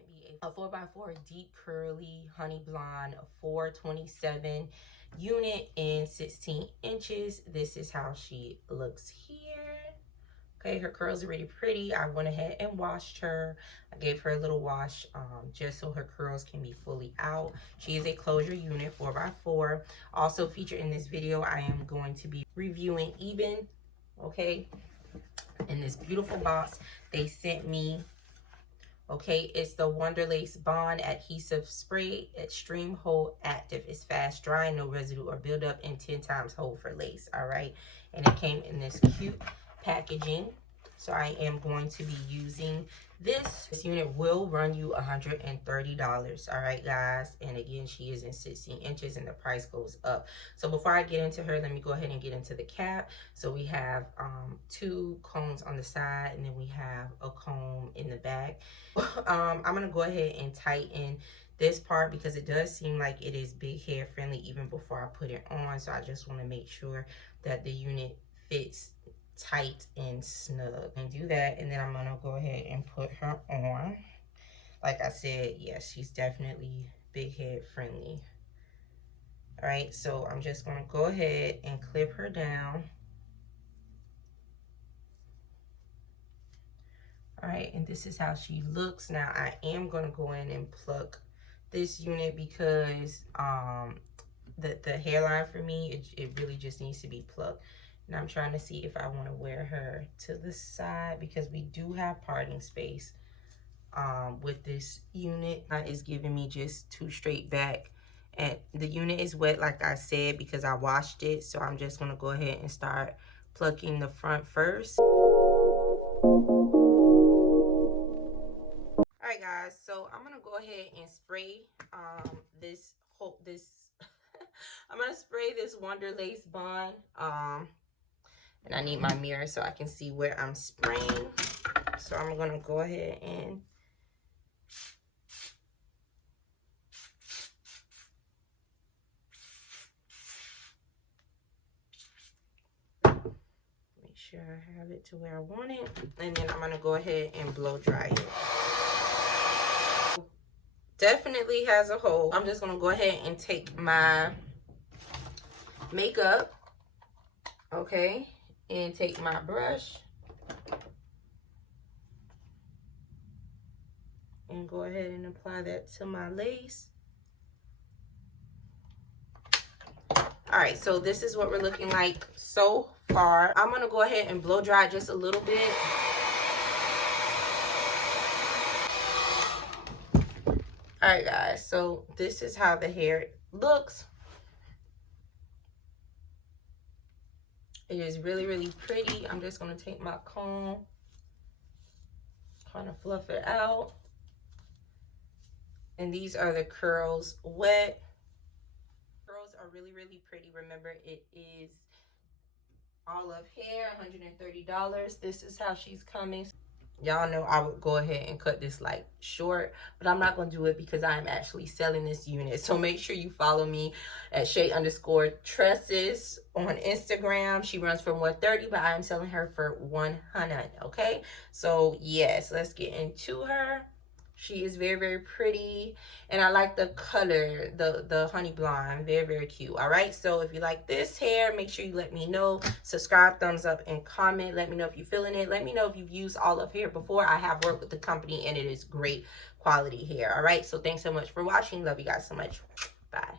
sent me a 4x4 deep curly honey blonde 427 unit in 16 inches. This is how she looks here. Okay, her curls are really pretty. I went ahead and washed her. I gave her a little wash just so her curls can be fully out. She is a closure unit 4x4. Also featured in this video, I am going to be reviewing Eben, okay, in this beautiful box they sent me. Okay, it's the Wonderlace Bond Adhesive Spray, Extreme Hold Active. It's fast drying, no residue or buildup, and 10 times hold for lace. All right, and it came in this cute packaging. So I am going to be using this. This unit will run you $130. All right, guys. And again, she is in 16 inches and the price goes up. So before I get into her, let me go ahead and get into the cap. So we have 2 combs on the side, and then we have a comb in the back. I'm going to go ahead and tighten this part because it does seem like it is big hair friendly even before I put it on. So I just want to make sure that the unit fits tight and snug, and do that. And then I'm gonna go ahead and put her on. Like I said, yes, she's definitely big head friendly. All right, so I'm just gonna go ahead and clip her down. All right, and this is how she looks. Now I am gonna go in and pluck this unit because the hairline for me, it really just needs to be plucked. And I'm trying to see if I want to wear her to the side because we do have parting space with this unit. That is giving me just 2 straight back. And the unit is wet, like I said, because I washed it. So I'm just going to go ahead and start plucking the front first. All right, guys. So I'm going to go ahead and spray this I'm going to spray this Wonderlace Bond. And I need my mirror so I can see where I'm spraying. So I'm going to go ahead and make sure I have it to where I want it. And then I'm going to go ahead and blow dry it. Definitely has a hole. I'm just going to go ahead and take my makeup, okay, and take my brush and go ahead and apply that to my lace. All right, so this is what we're looking like so far. I'm gonna go ahead and blow dry just a little bit. All right, guys, so this is how the hair looks. It is really, really pretty. I'm just going to take my comb, kind of fluff it out. And these are the curls wet. Curls are really, really pretty. Remember, it is Allove hair, $130. This is how she's coming. Y'all know I would go ahead and cut this like short, but I'm not going to do it because I'm actually selling this unit. So make sure you follow me at Shay_Tresses on Instagram. She runs for $130, but I am selling her for $100. Okay, so yes, let's get into her. She is very, very pretty, and I like the color, the honey blonde. Very, very cute. All right, so if you like this hair, make sure you let me know. Subscribe, thumbs up, and comment. Let me know if you're feeling it. Let me know if you've used Allove hair before. I have worked with the company, and it is great quality hair. All right, so thanks so much for watching. Love you guys so much. Bye.